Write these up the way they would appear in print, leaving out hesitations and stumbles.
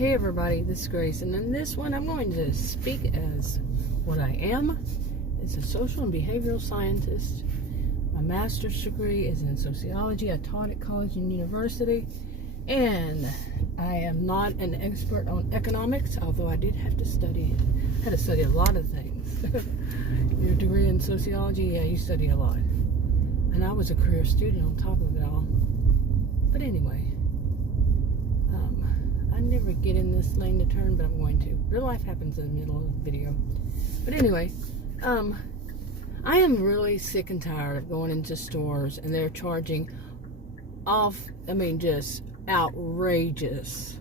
Hey everybody, this is Grace, and in this one I'm going to speak as what I am. It's a social and behavioral scientist. My master's degree is in sociology. I taught at college and university, and I am not an expert on economics, although I did have to study. I had to study a lot of things. Your degree in sociology, yeah, you study a lot. And I was a career student on top of it all. But anyway, I never get in this lane to turn, but I'm going to. Real life happens in the middle of the video. But anyway, I am really sick and tired of going into stores and they're charging just outrageous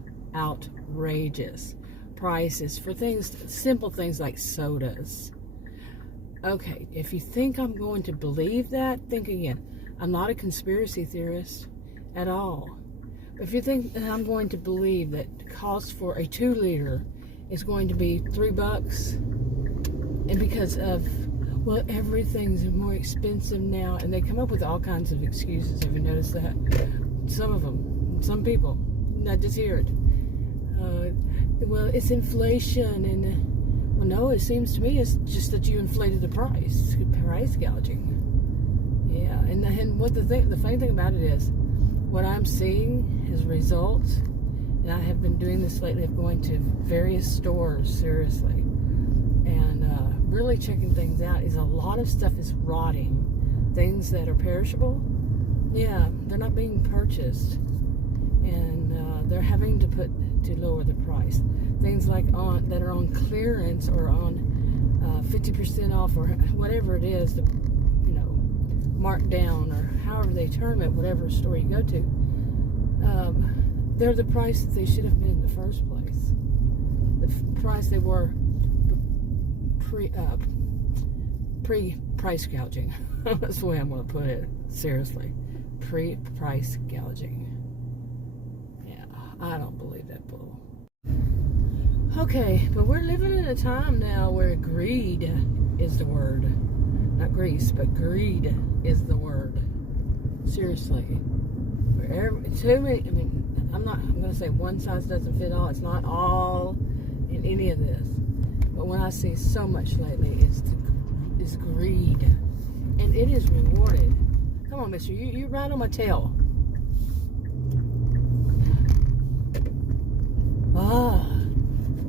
prices for things, simple things like sodas. Okay, if you think I'm going to believe that, think again. I'm not a conspiracy theorist at all. If you think that I'm going to believe that the cost for a 2-liter is going to be $3, and because of, well, everything's more expensive now, and they come up with all kinds of excuses. Have you noticed that? Some people, not just hear it. Well, it's inflation, and well, no, it seems to me it's just that you inflated the price gouging. Yeah, and what the funny thing about it is, what I'm seeing as results, and I have been doing this lately of going to various stores, seriously, and really checking things out, is a lot of stuff is rotting. Things that are perishable, yeah, they're not being purchased, and they're having to lower the price. Things like that are on clearance or on 50% off or whatever it is, marked down, or however they term it, whatever store you go to, they're the price that they should have been in the first place. The price they were pre-price gouging. That's the way I'm going to put it. Seriously, pre-price gouging. Yeah, I don't believe that bull. Okay, but we're living in a time now where greed is the word. Not grease, but greed is the word. Seriously. Too many, I'm going to say one size doesn't fit all. It's not all in any of this. But when I see so much lately, it's greed. And it is rewarded. Come on, mister, you're right on my tail.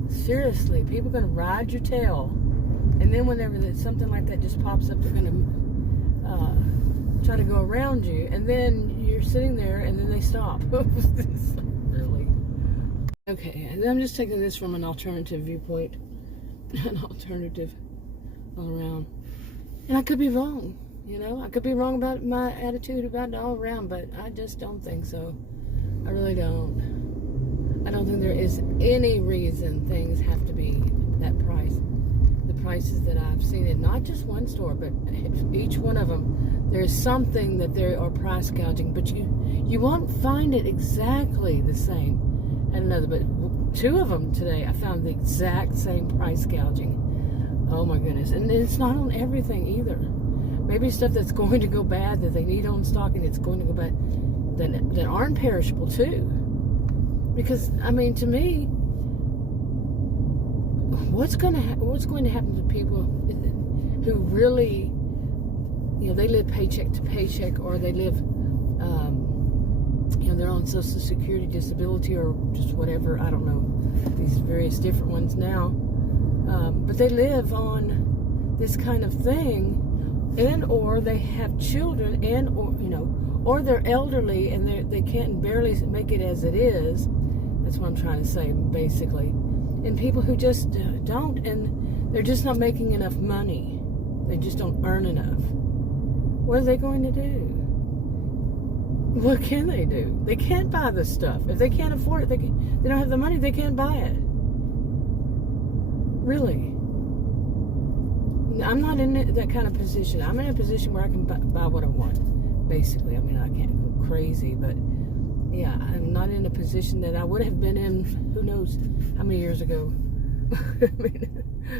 Seriously, people are going to ride your tail. And then whenever something like that just pops up, they're going to try to go around you. And then you're sitting there, and then they stop. Really? Okay, and I'm just taking this from an alternative viewpoint. An alternative all around. And I could be wrong, I could be wrong about my attitude about it all around, but I just don't think so. I really don't. I don't think there is any reason things have to be that price. The prices that I've seen in not just one store, but each one of them, there's something that they are price gouging, but you won't find it exactly the same at another. But 2 of them today, I found the exact same price gouging. Oh my goodness. And it's not on everything either. Maybe stuff that's going to go bad that they need on stock, and it's going to go bad that aren't perishable too. Because, to me, what's going to happen to people who really, they live paycheck to paycheck, or they live, they're on Social Security, disability, or just whatever, I don't know, these various different ones now, but they live on this kind of thing, and or they have children, and or they're elderly and they can't barely make it as it is. That's what I'm trying to say, basically. And people who just don't, and they're just not making enough money. They just don't earn enough. What are they going to do? What can they do? They can't buy this stuff. If they can't afford it, they don't have the money, they can't buy it. Really. I'm not in that kind of position. I'm in a position where I can buy what I want, basically. I can't go crazy, but yeah, I'm not in a position that I would have been in, who knows how many years ago.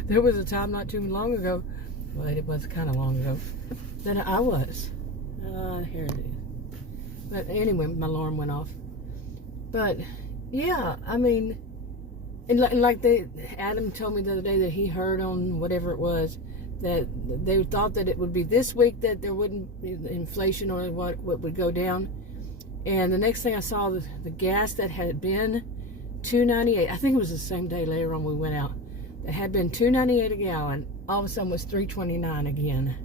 There was a time not too long ago, well, it was kind of long ago, that I was. Here it is. But anyway, my alarm went off. But yeah, And like Adam told me the other day that he heard on whatever it was that they thought that it would be this week that there wouldn't be inflation or what would go down. And the next thing I saw, the gas that had been $2.98, I think it was the same day later on we went out, that had been $2.98 a gallon, all of a sudden was $3.29 again.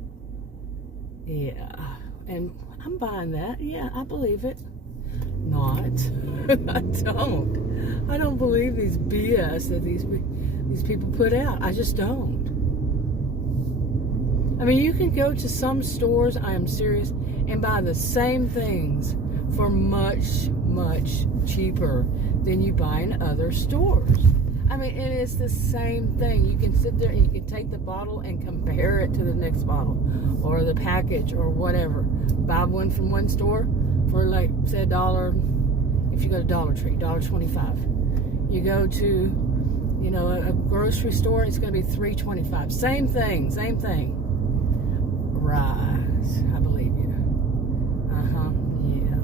Yeah, and I'm buying that. Yeah, I believe it. Not. I don't believe these BS that these people put out. I just don't. I mean, you can go to some stores, I am serious, and buy the same things for much, much cheaper than you buy in other stores. I mean, and it's the same thing. You can sit there and you can take the bottle and compare it to the next bottle or the package or whatever. Buy one from one store for, like, say $1. If you go to Dollar Tree, $1.25. You go to, you know, a grocery store, it's going to be $3.25. Same thing, same thing. Right, I believe you. Yeah.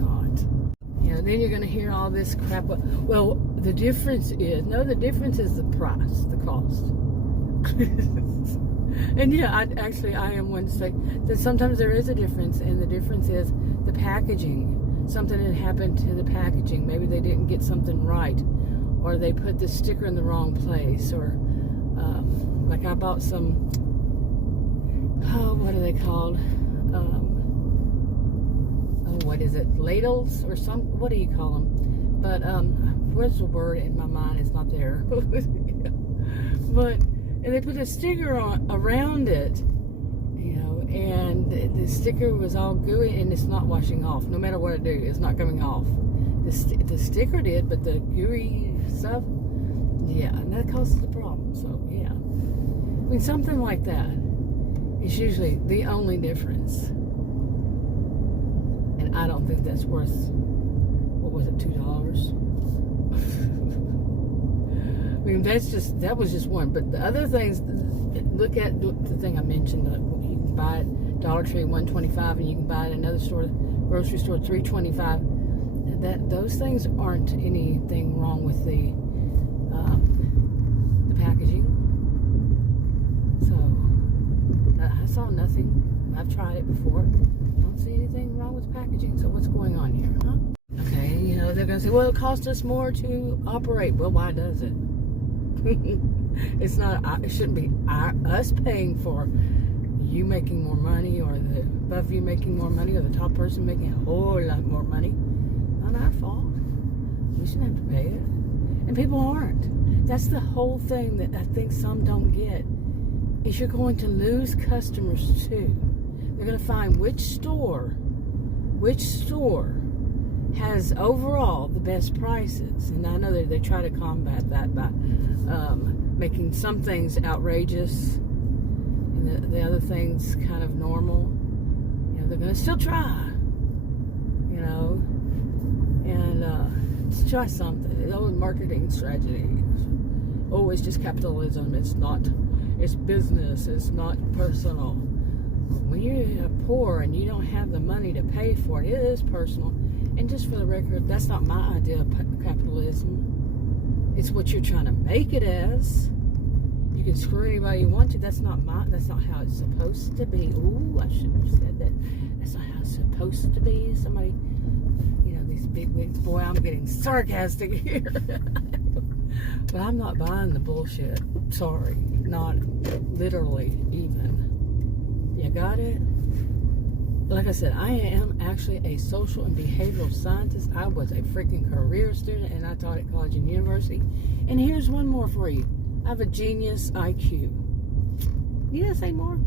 Not. You know, then you're going to hear all this crap. Well, the difference is, the difference is the price, the cost. And yeah, I am one to say that sometimes there is a difference, and the difference is the packaging. Something had happened to the packaging. Maybe they didn't get something right, or they put the sticker in the wrong place, or like I bought some, what are they called? What is it? Ladles or what do you call them? But where's the word in my mind? It's not there. But and they put a sticker around it, you know, and the sticker was all gooey and it's not washing off. No matter what I do, it's not coming off. The sticker did, but the gooey stuff, yeah, and that causes the problem. So yeah, I mean, something like that is usually the only difference, and I don't think that's worth, what was it, $2? I mean, that was just one. But the other things, look at the thing I mentioned. You can buy it Dollar Tree $1.25, and you can buy it at another store, grocery store $3.25. Those things aren't anything wrong with the packaging. So I saw nothing. I've tried it before. I don't see anything wrong with packaging. So what's going on here, huh? Okay, you know, they're going to say, well, it costs us more to operate. Well, why does it? It's not. It shouldn't be us paying for you making more money, or the above you making more money, or the top person making a whole lot more money. Not our fault. We shouldn't have to pay it, and people aren't. That's the whole thing that I think some don't get. Is you're going to lose customers too. They're going to find which store has overall the best prices, and I know that they try to combat that by making some things outrageous and the other things kind of normal. You know, they're going to still try, you know, and try something. It's always marketing strategy. Oh, it's just capitalism. It's not. It's business. It's not personal. When you're poor and you don't have the money to pay for it, it is personal. And just for the record, that's not my idea of capitalism. It's what you're trying to make it as. You can screw anybody you want to. That's not how it's supposed to be. Ooh, I shouldn't have said that. That's not how it's supposed to be. Somebody, you know, these big wigs. Boy, I'm getting sarcastic here. But I'm not buying the bullshit. Sorry. Not literally even. You got it? Like I said, I am actually a social and behavioral scientist. I was a freaking career student, and I taught at college and university. And here's one more for you. I have a genius IQ. Need I say more?